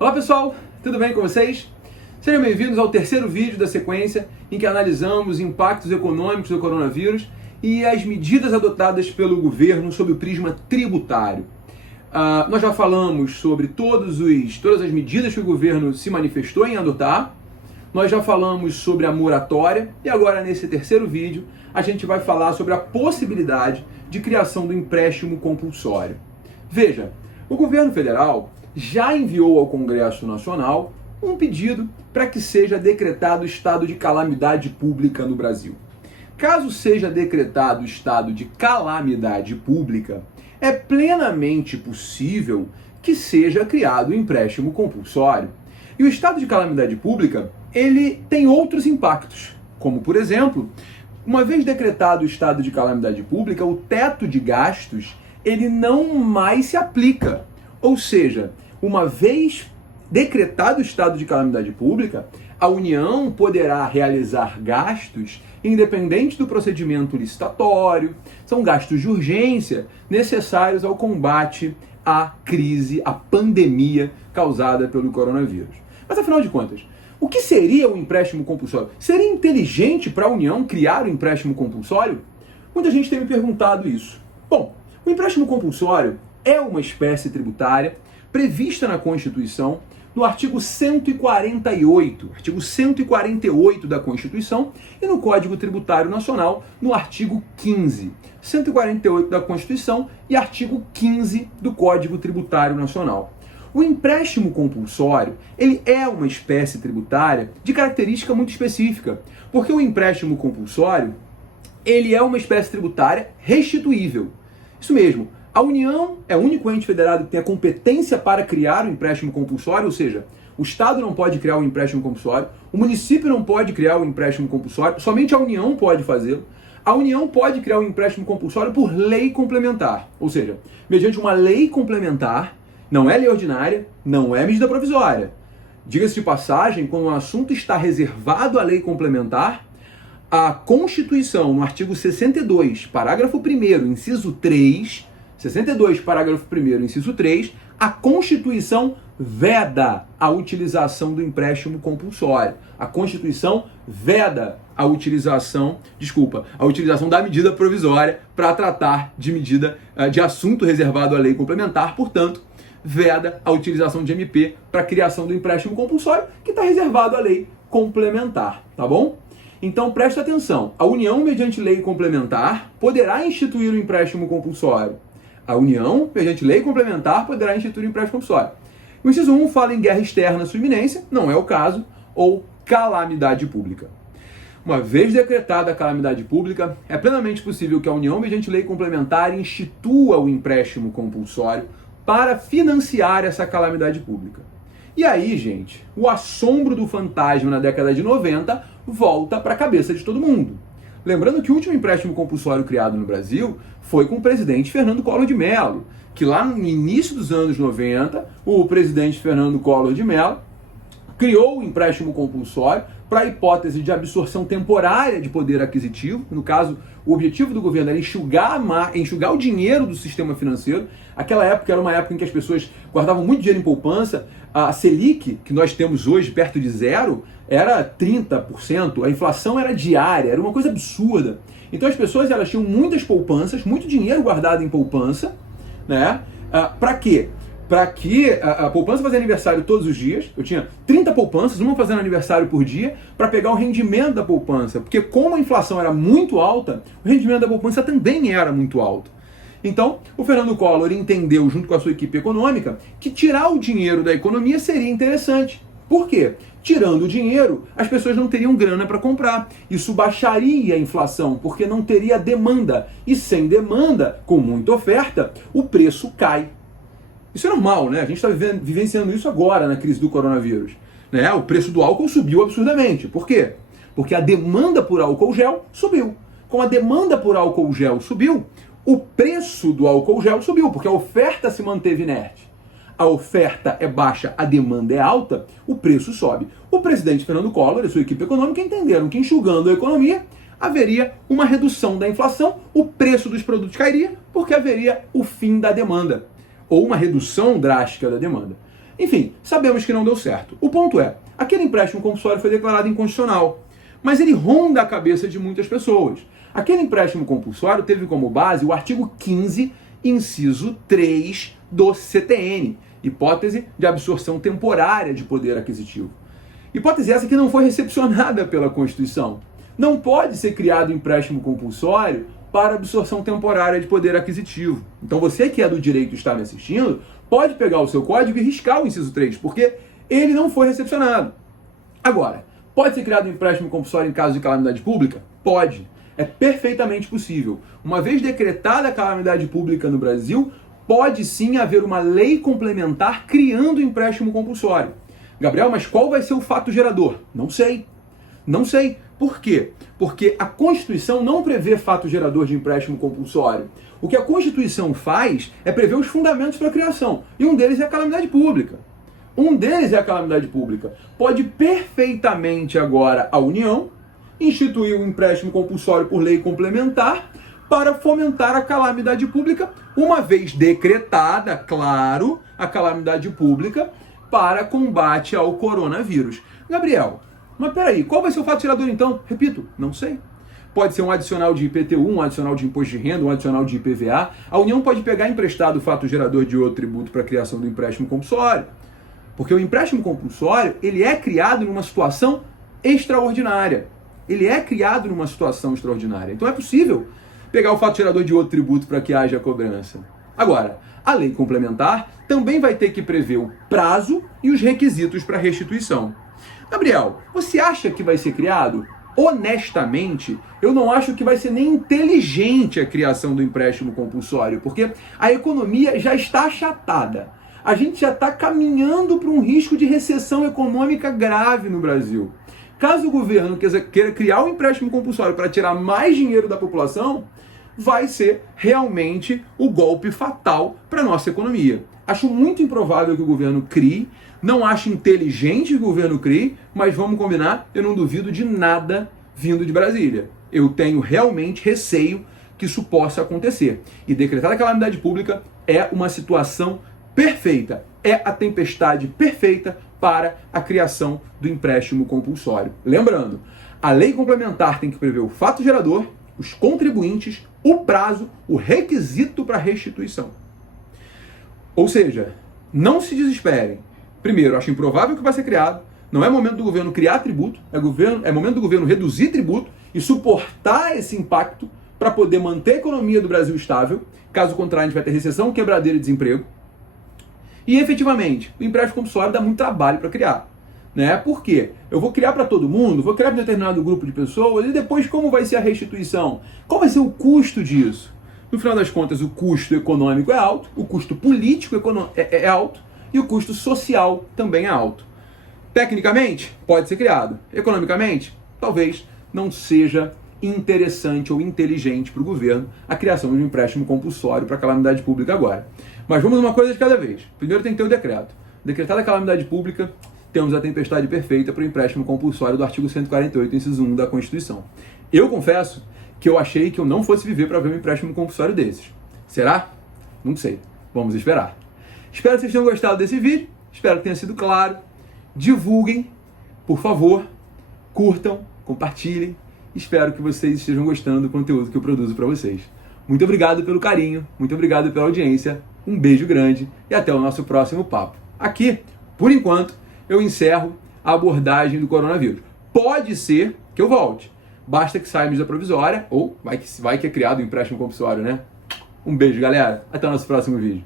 Olá pessoal, tudo bem com vocês? Sejam bem-vindos ao terceiro vídeo da sequência em que analisamos os impactos econômicos do coronavírus e as medidas adotadas pelo governo sob o prisma tributário. Nós já falamos sobre todas as medidas que o governo se manifestou em adotar, nós já falamos sobre a moratória e agora nesse terceiro vídeo a gente vai falar sobre a possibilidade de criação do empréstimo compulsório. Veja, o governo federal já enviou ao Congresso Nacional um pedido para que seja decretado estado de calamidade pública no Brasil. Caso seja decretado estado de calamidade pública, é plenamente possível que seja criado o empréstimo compulsório. E o estado de calamidade pública, ele tem outros impactos, como por exemplo, uma vez decretado o estado de calamidade pública, o teto de gastos, ele não mais se aplica. Ou seja, uma vez decretado o estado de calamidade pública, a União poderá realizar gastos independente do procedimento licitatório, são gastos de urgência necessários ao combate à crise, à pandemia causada pelo coronavírus. Mas afinal de contas, o que seria o empréstimo compulsório? Seria inteligente para a União criar o empréstimo compulsório? Muita gente tem me perguntado isso. Bom, o empréstimo compulsório é uma espécie tributária prevista na Constituição, no artigo 148 da Constituição e no Código Tributário Nacional, no artigo 15. 148 da Constituição e artigo 15 do Código Tributário Nacional. O empréstimo compulsório, ele é uma espécie tributária de característica muito específica, porque o empréstimo compulsório, ele é uma espécie tributária restituível. Isso mesmo, a União é o único ente federado que tem a competência para criar o empréstimo compulsório, ou seja, o Estado não pode criar o empréstimo compulsório, o município não pode criar o empréstimo compulsório, somente a União pode fazê-lo. A União pode criar o empréstimo compulsório por lei complementar, ou seja, mediante uma lei complementar, não é lei ordinária, não é medida provisória. Diga-se de passagem, quando um assunto está reservado à lei complementar, a Constituição, no artigo 62, parágrafo 1º, inciso 3, 62, parágrafo 1º, inciso 3, a Constituição veda a utilização do empréstimo compulsório. A Constituição veda a utilização da medida provisória para tratar de assunto reservado à lei complementar, portanto, veda a utilização de MP para a criação do empréstimo compulsório, que está reservado à lei complementar, tá bom? Então preste atenção, a União, mediante lei complementar, poderá instituir o empréstimo compulsório. A União, mediante lei complementar, poderá instituir o empréstimo compulsório. O inciso 1 fala em guerra externa sua iminência, não é o caso, ou calamidade pública. Uma vez decretada a calamidade pública, é plenamente possível que a União, mediante lei complementar, institua o empréstimo compulsório para financiar essa calamidade pública. E aí, gente, o assombro do fantasma na década de 90 volta para a cabeça de todo mundo. Lembrando que o último empréstimo compulsório criado no Brasil foi com o presidente Fernando Collor de Mello, que lá no início dos anos 90, o presidente Fernando Collor de Mello criou o empréstimo compulsório para a hipótese de absorção temporária de poder aquisitivo. No caso, o objetivo do governo era enxugar o dinheiro do sistema financeiro. Aquela época era uma época em que as pessoas guardavam muito dinheiro em poupança. A Selic, que nós temos hoje perto de zero, era 30%. A inflação era diária, era uma coisa absurda. Então as pessoas elas tinham muitas poupanças, muito dinheiro guardado em poupança, né? Para quê? Para que a poupança fazia aniversário todos os dias. Eu tinha 30 poupanças, uma fazendo aniversário por dia, para pegar o rendimento da poupança. Porque como a inflação era muito alta, o rendimento da poupança também era muito alto. Então, o Fernando Collor entendeu, junto com a sua equipe econômica, que tirar o dinheiro da economia seria interessante. Por quê? Tirando o dinheiro, as pessoas não teriam grana para comprar. Isso baixaria a inflação, porque não teria demanda. E sem demanda, com muita oferta, o preço cai. Isso é normal, né? A gente está vivenciando isso agora na crise do coronavírus. Né? O preço do álcool subiu absurdamente. Por quê? Porque a demanda por álcool gel subiu. Com a demanda por álcool gel subiu, o preço do álcool gel subiu, porque a oferta se manteve inerte. A oferta é baixa, a demanda é alta, o preço sobe. O presidente Fernando Collor e sua equipe econômica entenderam que enxugando a economia, haveria uma redução da inflação, o preço dos produtos cairia, porque haveria o fim da demanda, ou uma redução drástica da demanda. Enfim, sabemos que não deu certo. O ponto é, aquele empréstimo compulsório foi declarado inconstitucional, mas ele ronda a cabeça de muitas pessoas. Aquele empréstimo compulsório teve como base o artigo 15, inciso 3 do CTN, hipótese de absorção temporária de poder aquisitivo. Hipótese essa que não foi recepcionada pela Constituição. Não pode ser criado empréstimo compulsório para absorção temporária de poder aquisitivo. Então você que é do direito e está me assistindo, pode pegar o seu código e riscar o inciso 3, porque ele não foi recepcionado. Agora, pode ser criado um empréstimo compulsório em caso de calamidade pública? Pode. É perfeitamente possível. Uma vez decretada a calamidade pública no Brasil, pode sim haver uma lei complementar criando o empréstimo compulsório. Gabriel, mas qual vai ser o fato gerador? Não sei. Não sei. Por quê? Porque a Constituição não prevê fato gerador de empréstimo compulsório. O que a Constituição faz é prever os fundamentos para a criação. E um deles é a calamidade pública. Pode perfeitamente agora a União instituir um empréstimo compulsório por lei complementar para fomentar a calamidade pública, uma vez decretada, claro, a calamidade pública para combate ao coronavírus. Gabriel, mas peraí, qual vai ser o fato gerador então? Repito, não sei. Pode ser um adicional de IPTU, um adicional de imposto de renda, um adicional de IPVA. A União pode pegar emprestado o fato gerador de outro tributo para a criação do empréstimo compulsório. Porque o empréstimo compulsório, ele é criado numa situação extraordinária. Então é possível pegar o fato gerador de outro tributo para que haja cobrança. Agora, a lei complementar também vai ter que prever o prazo e os requisitos para restituição. Gabriel, você acha que vai ser criado? Honestamente, eu não acho que vai ser nem inteligente a criação do empréstimo compulsório, porque a economia já está achatada. A gente já está caminhando para um risco de recessão econômica grave no Brasil. Caso o governo queira criar um empréstimo compulsório para tirar mais dinheiro da população, vai ser realmente o golpe fatal para a nossa economia. Acho muito improvável que o governo crie, não acho inteligente que o governo crie, mas vamos combinar, eu não duvido de nada vindo de Brasília. Eu tenho realmente receio que isso possa acontecer. E decretar a calamidade pública é uma situação perfeita, é a tempestade perfeita para a criação do empréstimo compulsório. Lembrando, a lei complementar tem que prever o fato gerador, os contribuintes, o prazo, o requisito para restituição. Ou seja, não se desesperem. Primeiro, acho improvável que vai ser criado. Não é momento do governo criar tributo, é momento do governo reduzir tributo e suportar esse impacto para poder manter a economia do Brasil estável. Caso contrário, a gente vai ter recessão, quebradeira e desemprego. E efetivamente, o empréstimo compulsório dá muito trabalho para criar. Né? Por quê? Eu vou criar para todo mundo, vou criar para um determinado grupo de pessoas, e depois como vai ser a restituição? Qual vai ser o custo disso? No final das contas, o custo econômico é alto, o custo político é alto e o custo social também é alto. Tecnicamente, pode ser criado. Economicamente, talvez não seja interessante ou inteligente para o governo a criação de um empréstimo compulsório para a calamidade pública agora. Mas vamos uma coisa de cada vez. Primeiro tem que ter o decreto. Decretada a calamidade pública, temos a tempestade perfeita para o empréstimo compulsório do artigo 148, inciso 1 da Constituição. Eu confesso que eu achei que eu não fosse viver para ver um empréstimo compulsório desses. Será? Não sei. Vamos esperar. Espero que vocês tenham gostado desse vídeo. Espero que tenha sido claro. Divulguem, por favor. Curtam, compartilhem. Espero que vocês estejam gostando do conteúdo que eu produzo para vocês. Muito obrigado pelo carinho, muito obrigado pela audiência. Um beijo grande e até o nosso próximo papo. Aqui, por enquanto, eu encerro a abordagem do coronavírus. Pode ser que eu volte. Basta que saia a medida provisória ou vai que é criado o empréstimo compulsório, né? Um beijo, galera. Até o nosso próximo vídeo.